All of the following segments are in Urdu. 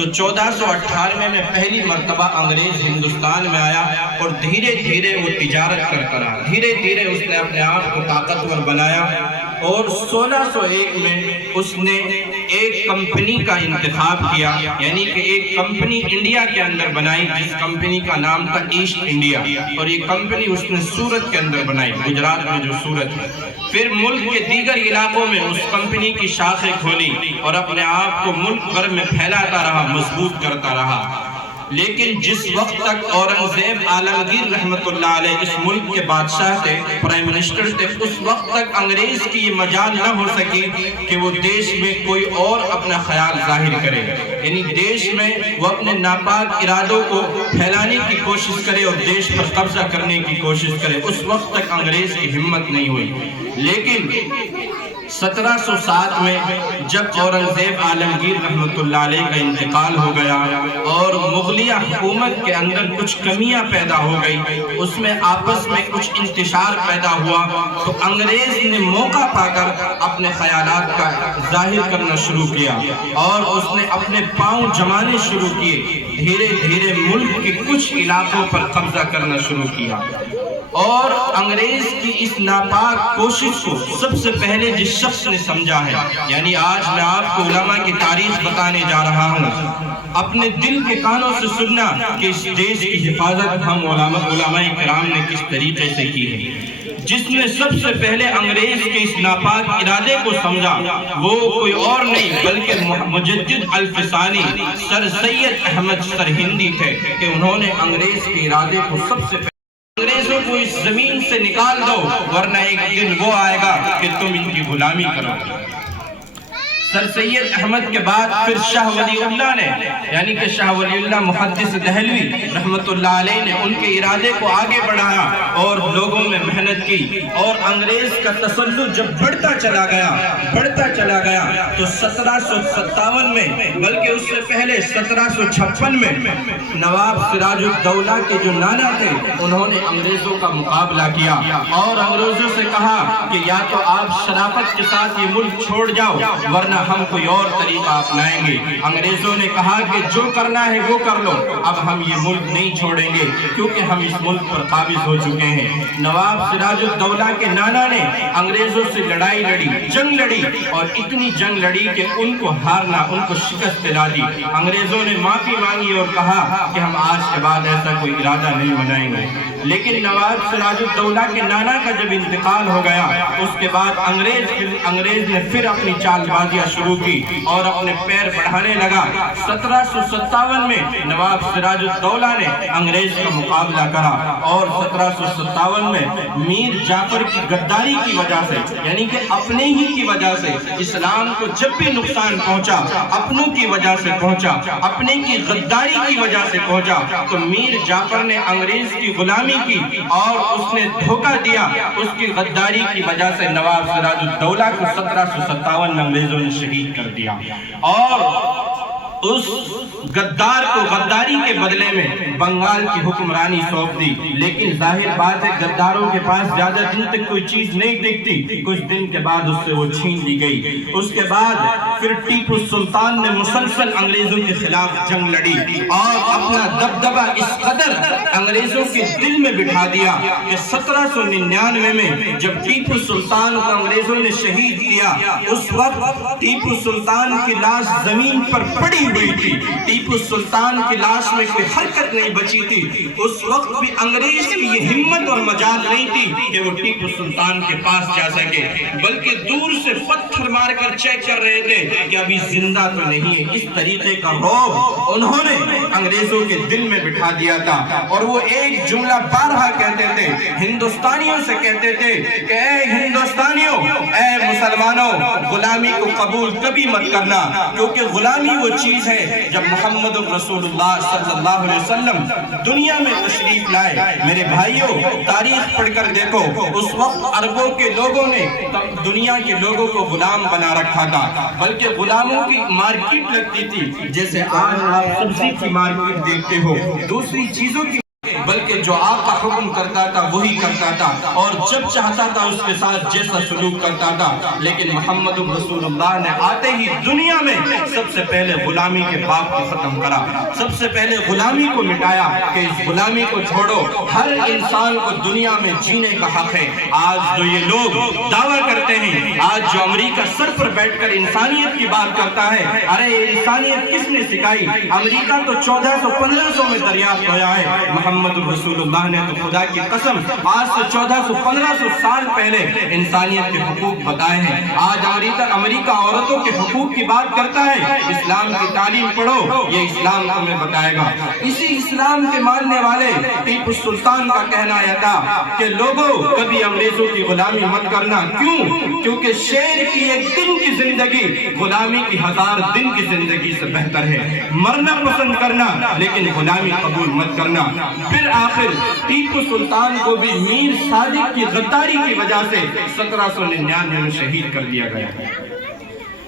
تو 1498 میں پہلی مرتبہ انگریز ہندوستان میں آیا اور دھیرے دھیرے وہ تجارت کرتا رہا، دھیرے دھیرے اس نے اپنے آپ کو طاقتور بنایا، اور 1601 میں اس نے ایک کمپنی کا انتخاب کیا، یعنی کہ ایک کمپنی انڈیا کے اندر بنائی جس کمپنی کا نام تھا ایسٹ انڈیا، اور یہ کمپنی اس نے سورت کے اندر بنائی، گجرات میں جو سورت ہے۔ پھر ملک کے دیگر علاقوں میں اس کمپنی کی شاخیں کھولی اور اپنے آپ کو ملک بھر میں پھیلاتا رہا، مضبوط کرتا رہا۔ لیکن جس وقت تک اورنگزیب عالمگیر رحمت اللہ علیہ اس ملک کے بادشاہ تھے، پرائم منسٹر تھے، اس وقت تک انگریز کی یہ مجال نہ ہو سکی کہ وہ دیش میں کوئی اور اپنا خیال ظاہر کرے، یعنی دیش میں وہ اپنے ناپاک ارادوں کو پھیلانے کی کوشش کرے اور دیش پر قبضہ کرنے کی کوشش کرے۔ اس وقت تک انگریز کی ہمت نہیں ہوئی۔ لیکن 1707 میں جب اورنگزیب عالمگیر رحمت اللہ علیہ کا انتقال ہو گیا اور مغلیہ حکومت کے اندر کچھ کمیاں پیدا ہو گئی، اس میں آپس میں کچھ انتشار پیدا ہوا، تو انگریز نے موقع پا کر اپنے خیالات کا ظاہر کرنا شروع کیا اور اس نے اپنے پاؤں جمانے شروع کیے، دھیرے دھیرے ملک کے کچھ علاقوں پر قبضہ کرنا شروع کیا۔ اور انگریز کی اس ناپاک کوشش کو سب سے پہلے جس شخص نے سمجھا ہے، یعنی آج میں آپ کو علماء کی تاریخ بتانے جا رہا ہوں، اپنے دل کے کانوں سے سننا کہ اس دیش کی حفاظت ہم علماء کرام نے کس طریقے سے کی ہے۔ جس نے سب سے پہلے انگریز کے اس ناپاک ارادے کو سمجھا وہ کوئی اور نہیں بلکہ مجدد الفسانی سر سید احمد سرہندی تھے، کہ انہوں نے انگریز کے ارادے کو سب سے پہلے انگریزوں کو اس زمین سے نکال دو، ورنہ ایک دن وہ آئے گا کہ تم ان کی غلامی کرو۔ سر سید احمد کے بعد پھر شاہ ولی اللہ نے، یعنی کہ شاہ ولی اللہ محدث دہلوی رحمت اللہ علیہ نے ان کے ارادے کو آگے بڑھایا اور لوگوں میں محنت کی، اور انگریز کا تسلط جب بڑھتا چلا گیا تو 1757 میں بلکہ اس سے پہلے 1756 میں نواب سراج الدولہ کے جو نانا تھے انہوں نے انگریزوں کا مقابلہ کیا اور انگریزوں سے کہا کہ یا تو آپ شرافت کے ساتھ یہ ملک چھوڑ جاؤ ورنہ ہم کوئی اور طریقہ اپنائیں گے۔ انگریزوں نے کہا کہ جو کرنا ہے وہ کر لو، اب ہم یہ ملک نہیں چھوڑیں گے کیونکہ ہم اس ملک پر قابض ہو چکے ہیں۔ نواب سراج الدولہ کے نانا نے انگریزوں سے لڑائی لڑی، جنگ لڑی، اور اتنی جنگ لڑی کہ ان کو ہارنا، ان کو شکست دلا دی۔ انگریزوں نے معافی مانگی اور کہا کہ ہم آج کے بعد ایسا کوئی ارادہ نہیں بنائیں گے۔ لیکن نواب سراج الدولہ کے نانا کا جب انتقال ہو گیا اس کے بعد انگریز نے پھر اپنی چال بازیاں شروع کی اور اپنے پیر بڑھانے لگا۔ 1757 میں نواب سراج الدولہ نے انگریز کا مقابلہ کرا اور 1757 میں میر جعفر کی غداری کی وجہ سے، یعنی کہ اپنے ہی کی وجہ سے اسلام کو جب بھی نقصان پہنچا اپنوں کی وجہ سے پہنچا، اپنے کی غداری کی وجہ سے پہنچا، تو میر جعفر نے انگریز کی غلامی کی اور اس نے دھوکہ دیا۔ اس کی غداری کی وجہ سے نواب سراج الدولہ کو 1757 میں انگریزوں نے شہید کر دیا، اور اس غدار کو غداری کے بدلے میں بنگال کی حکمرانی سونپ دی۔ لیکن ظاہر بات ہے غداروں کے پاس زیادہ دن تک کوئی چیز نہیں دکھتی، کچھ دن کے بعد اس سے وہ چھین لی گئی۔ اس کے بعد پھر ٹیپو سلطان نے مسلسل انگریزوں کے خلاف جنگ لڑی اور اپنا دبدبہ اس قدر انگریزوں کے دل میں بٹھا دیا کہ 1799 میں جب ٹیپو سلطان کو انگریزوں نے شہید کیا، اس وقت ٹیپو سلطان کی لاش زمین پر پڑی ہوئی تھی، ٹیپو سلطان کی لاش میں کوئی حرکت نہیں بچی تھی۔ اس وقت بھی انگریز کی یہ ہمت اور مجال نہیں تھی کہ وہ ٹیپو سلطان کے پاس جا سکے، بلکہ دور سے پتھر مار کر چیک کر رہے تھے کہ ابھی زندہ تو نہیں ہے۔ اس طریقے کا رعب انہوں نے انگریزوں کے دل میں بٹھا دیا تھا، اور وہ ایک جملہ بارہا کہتے تھے، ہندوستانیوں سے کہتے تھے کہ اے ہندوستانیوں، اے مسلمانوں، غلامی کو قبول کبھی مت کرنا، کیونکہ غلامی وہ چیز ہے جب محمد رسول اللہ صلی اللہ علیہ وسلم دنیا میں تشریف لائے۔ میرے بھائیوں، تاریخ پڑھ کر دیکھو، اس وقت عربوں کے لوگوں نے دنیا کے لوگوں کو غلام بنا رکھا تھا، بلکہ غلاموں کی مارکیٹ لگتی تھی، جیسے آج آپ سبزی کی مارکیٹ دیکھتے ہو، دوسری چیزوں کی بلکہ جو آقا حکم کرتا تھا وہی کرتا تھا، اور جب چاہتا تھا اس کے ساتھ جیسا سلوک کرتا تھا۔ لیکن محمد رسول اللہ نے آتے ہی دنیا میں سب سے پہلے غلامی کے باپ کو ختم کرا، سب سے پہلے غلامی کو مٹایا کہ اس غلامی کو چھوڑو، ہر انسان کو دنیا میں جینے کا حق ہے۔ آج جو یہ لوگ دعویٰ کرتے ہیں، آج جو امریکہ سر پر بیٹھ کر انسانیت کی بات کرتا ہے، ارے انسانیت کس نے سکھائی؟ امریکہ تو 1400-1500 میں دریافت ہوا ہے، محمد رسول اللہ نے تو خدا کی قسم آج سے 1400-1500 سال پہلے انسانیت کے حقوق بتائے ہیں۔ آج امریکہ عورتوں کے حقوق کی بات کرتا ہے، اسلام کی تعلیم پڑھو، یہ اسلام تمہیں بتائے گا۔ اسی اسلام کے ماننے والے ٹیپو سلطان کا کہنا یہ تھا کہ لوگوں کبھی انگریزوں کی غلامی مت کرنا، کیوں؟ کیونکہ شیر کی ایک دن کی زندگی غلامی کی 1000 دن کی زندگی سے بہتر ہے۔ مرنا پسند کرنا لیکن غلامی قبول مت کرنا۔ پھر آخر ٹیپو سلطان کو بھی میر صادق کی غداری کی وجہ سے 1799 میں شہید کر دیا گیا۔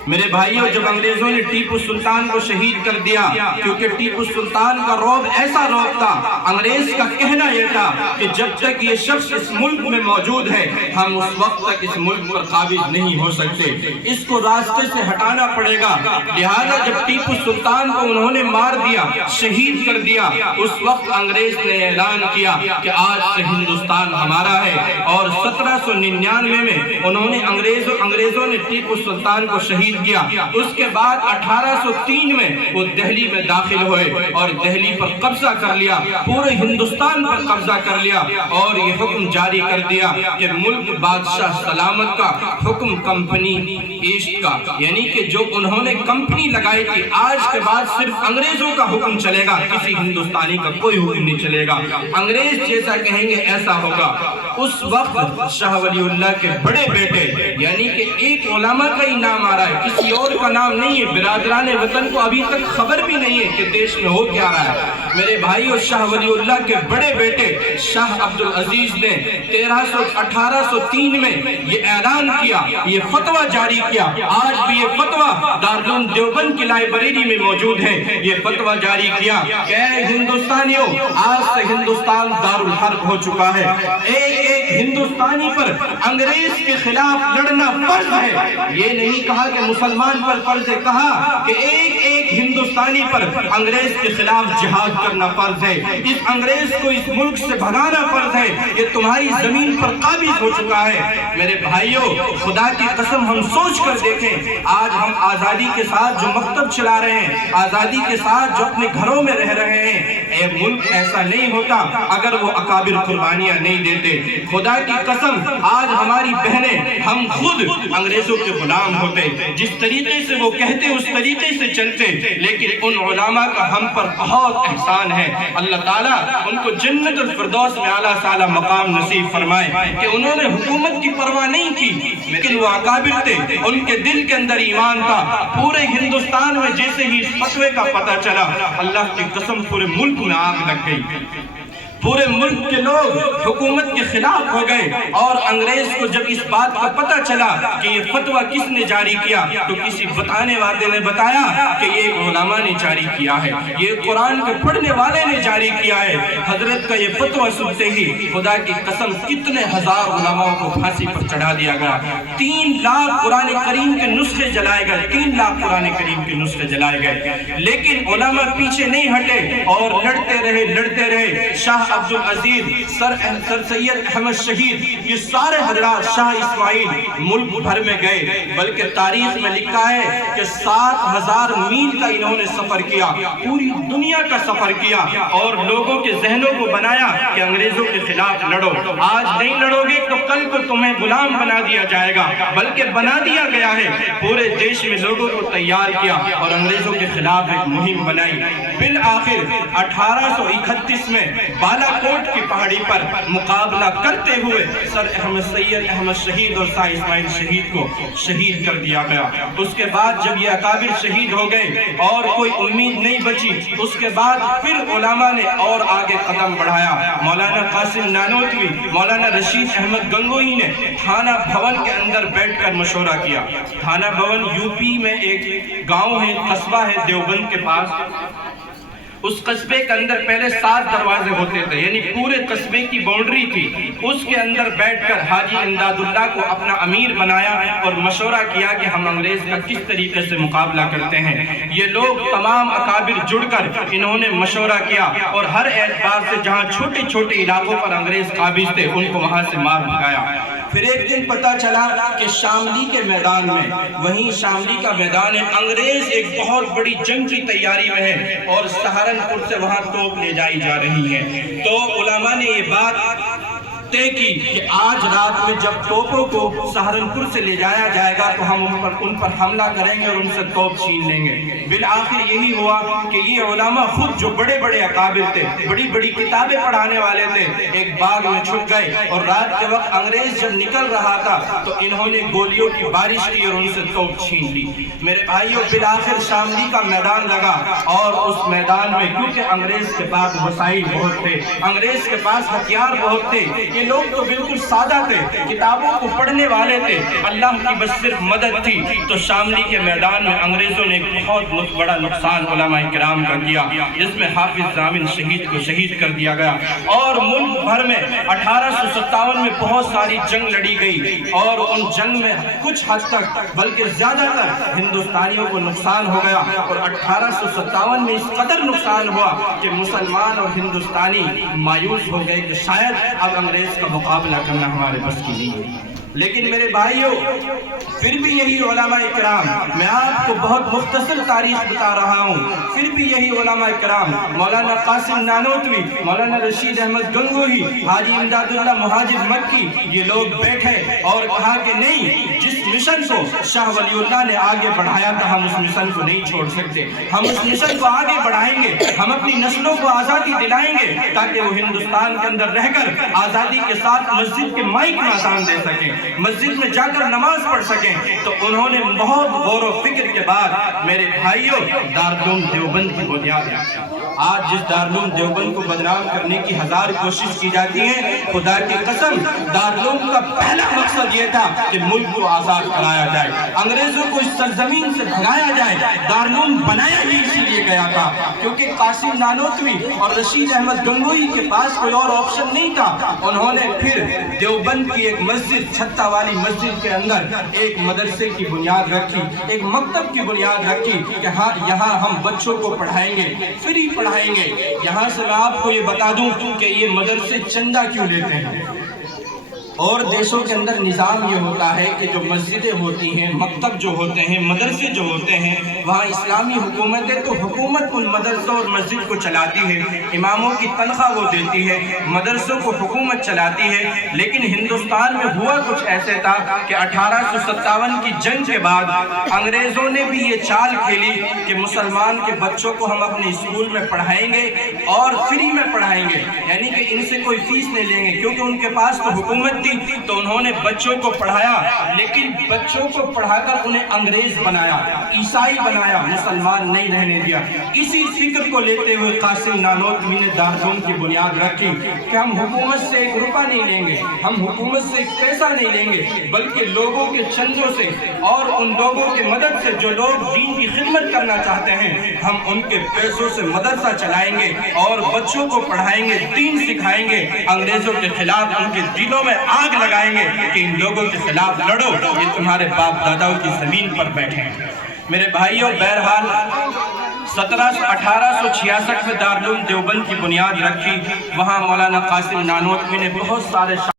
میرے بھائیوں، جب انگریزوں نے ٹیپو سلطان کو شہید کر دیا، کیونکہ ٹیپو سلطان کا رعب ایسا رعب تھا، انگریز کا کہنا یہ تھا کہ جب تک یہ شخص اس ملک میں موجود ہے ہم اس وقت تک اس ملک پر قابض نہیں ہو سکتے، اس کو راستے سے ہٹانا پڑے گا۔ لہذا جب ٹیپو سلطان کو انہوں نے مار دیا، شہید کر دیا، اس وقت انگریز نے اعلان کیا کہ آج سے ہندوستان ہمارا ہے، اور 1799 میں انہوں نے انگریزوں نے ٹیپو سلطان کو شہید کیا۔ اس کے بعد 1803 میں وہ دہلی میں داخل ہوئے اور دہلی پر قبضہ کر لیا، پورے ہندوستان پر قبضہ کر لیا، اور یہ حکم جاری کر دیا کہ ملک بادشاہ سلامت کا، حکم کمپنی ایسٹ کا، یعنی کہ جو انہوں نے کمپنی لگائی تھی، آج کے بعد صرف انگریزوں کا حکم چلے گا، کسی ہندوستانی کا کوئی حکم نہیں چلے گا، انگریز جیسا کہیں گے ایسا ہوگا۔ اس وقت شاہ ولی اللہ کے بڑے بیٹے، یعنی کہ ایک علماء کا ہی نام آ رہا ہے، کسی اور کا نام نہیں ہے، برادران وطن کو ابھی تک خبر بھی نہیں ہے کہ دیش میں ہو کیا رہا ہے۔ میرے بھائیو، شاہ ولی اللہ کے بڑے بیٹے شاہ عبدالعزیز نے 1803 میں یہ اعلان کیا، یہ فتویٰ جاری کیا، آج بھی یہ فتویٰ دارالعلوم دیوبند کی لائبریری میں موجود ہے۔ یہ فتویٰ جاری کیا کہ اے ہندوستانیوں، آج سے ہندوستان دارالحرب ہو چکا ہے، ایک ایک ہندوستانی پر انگریز کے خلاف لڑنا فرض ہے۔ یہ نہیں کہا کہ مسلمان پر فرض ہے، کہا کہ ایک ایک ہندوستانی پر انگریز کے خلاف جہاد کرنا فرض ہے، اس انگریز کو اس ملک سے بھگانا فرض ہے، یہ تمہاری زمین پر قابض ہو چکا ہے۔ میرے بھائیوں، خدا کی قسم ہم سوچ کر دیکھیں، آج ہم آزادی کے ساتھ جو مکتب چلا رہے ہیں، آزادی کے ساتھ جو اپنے گھروں میں رہ رہے ہیں، اے ملک ایسا نہیں ہوتا اگر وہ اکابر قربانیاں نہیں دیتے۔ خدا کی قسم آج ہماری بہنیں، ہم خود انگریزوں کے غلام ہوتے، جس طریقے سے وہ کہتے اس طریقے سے چلتے، لیکن ان علماء کا ہم پر بہت احسان ہے۔ اللہ تعالیٰ ان کو جنت الفردوس میں اعلیٰ سالا مقام نصیب فرمائے کہ انہوں نے حکومت کی پرواہ نہیں کی، لیکن وہ اکابر تھے، ان کے دل کے اندر ایمان تھا۔ پورے ہندوستان میں جیسے ہی اس فتوے کا پتہ چلا، اللہ کی قسم پورے ملک میں آگ لگ گئی، پورے ملک کے لوگ حکومت کے خلاف ہو گئے، اور انگریز کو جب اس بات کا پتہ چلا کہ یہ فتویٰ کس نے جاری کیا، تو کسی بتانے والے نے بتایا کہ یہ ایک علماء نے جاری کیا ہے، یہ قرآن کے پڑھنے والے نے جاری کیا ہے۔ حضرت کا یہ فتویٰ سنتے ہی خدا کی قسم کتنے ہزار علماء کو پھانسی پر چڑھا دیا گیا، 3 لاکھ قرآن کریم کے نسخے جلائے گئے، 3 لاکھ قرآن کریم کے نسخے جلائے گئے، لیکن علماء پیچھے نہیں ہٹے اور لڑتے رہے۔ شاہ عبدالعزیز، سر سید احمد شہید، یہ سارے حضرات، شاہ اسماعیل ملک بھر میں گئے، بلکہ تاریخ میں لکھا ہے کہ 7000 میل کا انہوں نے سفر کیا، پوری دنیا کا سفر کیا، اور لوگوں کے ذہنوں کو بنایا کہ انگریزوں کے خلاف لڑو، آج نہیں لڑو گے تو کل کو تمہیں غلام بنا دیا جائے گا، بلکہ بنا دیا گیا ہے۔ پورے دیش میں لوگوں کو تیار کیا اور انگریزوں کے خلاف ایک مہم بنائی۔ بالآخر 1831 میں بالا کوٹ کی پہاڑی پر مقابلہ کرتے ہوئے سر سید احمد شہید اور شاہ اسماعیل شہید کو شہید کر دیا گیا۔ اس کے بعد جب یہ اکابر شہید ہو گئے اور کوئی امید نہیں بچی، اس کے بعد پھر علماء نے اور آگے قدم بڑھایا۔ مولانا قاسم نانوتوی، مولانا رشید احمد گنگوئی نے تھانہ بھون کے اندر بیٹھ کر مشورہ کیا۔ تھانہ بھون یو پی میں ایک گاؤں ہے، قصبہ ہے دیوبند کے پاس، اس قصبے کے اندر پہلے 7 دروازے ہوتے تھے، یعنی پورے قصبے کی باؤنڈری تھی، اس کے اندر بیٹھ کر حاجی امداد اللہ کو اپنا امیر بنایا اور مشورہ کیا کہ ہم انگریز کا کس طریقے سے مقابلہ کرتے ہیں۔ یہ لوگ تمام اکابر جڑ کر انہوں نے مشورہ کیا اور ہر اعتبار سے جہاں چھوٹے چھوٹے علاقوں پر انگریز قابض تھے ان کو وہاں سے مار بھگایا۔ پھر ایک دن پتہ چلا کہ شاملی کے میدان میں، وہیں شاملی کا میدان ہے، انگریز ایک بہت بڑی جنگ کی تیاری میں ہے اور سہارنپور سے وہاں توپ لے جائی جا رہی ہے۔ تو علماء نے یہ بات طے کی کہ آج رات میں جب توپوں کو سہارنپور سے لے جایا جائے گا تو ہم ان پر حملہ کریں گے اور ان سے توپ چھین لیں گے۔ بالآخر یہی ہوا کہ یہ علماء خود جو بڑے بڑے اکابر تھے، بڑی بڑی کتابیں پڑھانے والے تھے، ایک باغ میں چھپ گئے اور رات کے وقت انگریز جب نکل رہا تھا تو انہوں نے گولیوں کی بارش کی اور ان سے توپ چھین لی۔ میرے بھائیوں، بالآخر شاملی کا میدان لگا اور اس میدان میں کیونکہ انگریز کے پاس وسائل بہت تھے، انگریز کے پاس ہتھیار بہت تھے، یہ لوگ تو بالکل سادہ تھے، کتابوں کو پڑھنے والے تھے، اللہ کی بس صرف مدد تھی۔ تو شاملی کے میدان میں انگریزوں نے ایک بہت بڑا نقصان علماء کرام کا کیا، جس میں حافظ ضامن شہید کو شہید کر دیا گیا اور ملک بھر میں 1857 میں بہت ساری جنگ لڑی گئی اور ان جنگ میں کچھ حد تک بلکہ زیادہ تر ہندوستانیوں کو نقصان ہو گیا اور 1857 میں اس قدر نقصان ہوا کہ مسلمان اور ہندوستانی مایوس ہو گئے کہ شاید اب انگریز کا مقابلہ کرنا ہمارے بس کی نہیں ہے۔ لیکن میرے بھائیوں، پھر بھی یہی علماء کرام، میں آپ کو بہت مختصر تاریخ بتا رہا ہوں، پھر بھی یہی علماء کرام، مولانا قاسم نانوتوی، مولانا رشید احمد گنگوہی، حاجی امداد اللہ مہاجر مکی، یہ لوگ بیٹھے اور کہا کہ نہیں، جس مشن کو شاہ ولی اللہ نے آگے بڑھایا تھا ہم اس مشن کو نہیں چھوڑ سکتے، ہم اس مشن کو آگے بڑھائیں گے، ہم اپنی نسلوں کو آزادی دلائیں گے تاکہ وہ ہندوستان کے اندر رہ کر آزادی کے ساتھ مسجد کے مائک میں اذان دے سکیں، مسجد میں جا کر نماز پڑھ سکیں۔ تو انہوں نے بہت غور و فکر کے بعد میرے بھائیوں دارالعلوم دیوبند کی بنیاد رکھی۔ آج جس دارالعلوم دیوبند کو بدنام کرنے کی 1000 کوشش کی جاتی ہے، خدا کی قسم دارالعلوم کا پہلا مقصد یہ تھا کہ ملک کو آزاد کرایا جائے، انگریزوں کو اس سرزمین سے بھگایا جائے۔ دارالعلوم بنایا ہی اسی لیے گیا تھا کیونکہ قاسم نانوتوی اور رشید احمد گنگوہی کے پاس کوئی اور آپشن نہیں تھا۔ انہوں نے پھر دیوبند کی ایک مسجد، چھتا والی مسجد کے اندر ایک مدرسے کی بنیاد رکھی، ایک مکتب کی بنیاد رکھی کہ ہاں یہاں ہم بچوں کو پڑھائیں گے، فری پڑھائیں گے۔ یہاں سے میں آپ کو یہ بتا دوں کہ یہ مدرسے چندہ کیوں لیتے ہیں۔ اور دیشوں کے اندر نظام یہ ہوتا ہے کہ جو مسجدیں ہوتی ہیں، مکتب جو ہوتے ہیں، مدرسے جو ہوتے ہیں، وہاں اسلامی حکومت ہے تو حکومت ان مدرسوں اور مسجد کو چلاتی ہے، اماموں کی تنخواہ وہ دیتی ہے، مدرسوں کو حکومت چلاتی ہے۔ لیکن ہندوستان میں ہوا کچھ ایسے تھا کہ 1857 کی جنگ کے بعد انگریزوں نے بھی یہ چال کھیلی کہ مسلمان کے بچوں کو ہم اپنے اسکول میں پڑھائیں گے اور فری میں پڑھائیں گے، یعنی کہ ان سے کوئی فیس نہیں لیں گے کیونکہ ان کے پاس تو حکومت تھی۔ تو انہوں نے بچوں کو پڑھایا، لیکن بچوں کو پڑھا کر انہیں انگریز بنایا، عیسائی بنایا، مسلمان نہیں رہنے دیا۔ اسی فکر کو لیتے ہوئے قاسم نانوتوی نے دارالعلوم کی بنیاد رکھی کہ ہم حکومت سے 1 روپیہ نہیں لیں گے، ہم حکومت سے 1 پیسہ نہیں لیں گے، بلکہ لوگوں کے چندوں سے اور ان لوگوں کی مدد سے جو لوگ دین کی خدمت کرنا چاہتے ہیں، ہم ان کے پیسوں سے مدرسہ چلائیں گے اور بچوں کو پڑھائیں گے، دین سکھائیں گے، انگریزوں کے خلاف ان کے دلوں میں آگ لگائیں گے کہ ان لوگوں کے خلاف لڑو، یہ تمہارے باپ داداؤں کی زمین پر بیٹھے ہیں۔ میرے بھائیوں، بہرحال 1866 میں دارالعلوم دیوبند کی بنیاد رکھی، وہاں مولانا قاسم نانوتوی نے بہت سارے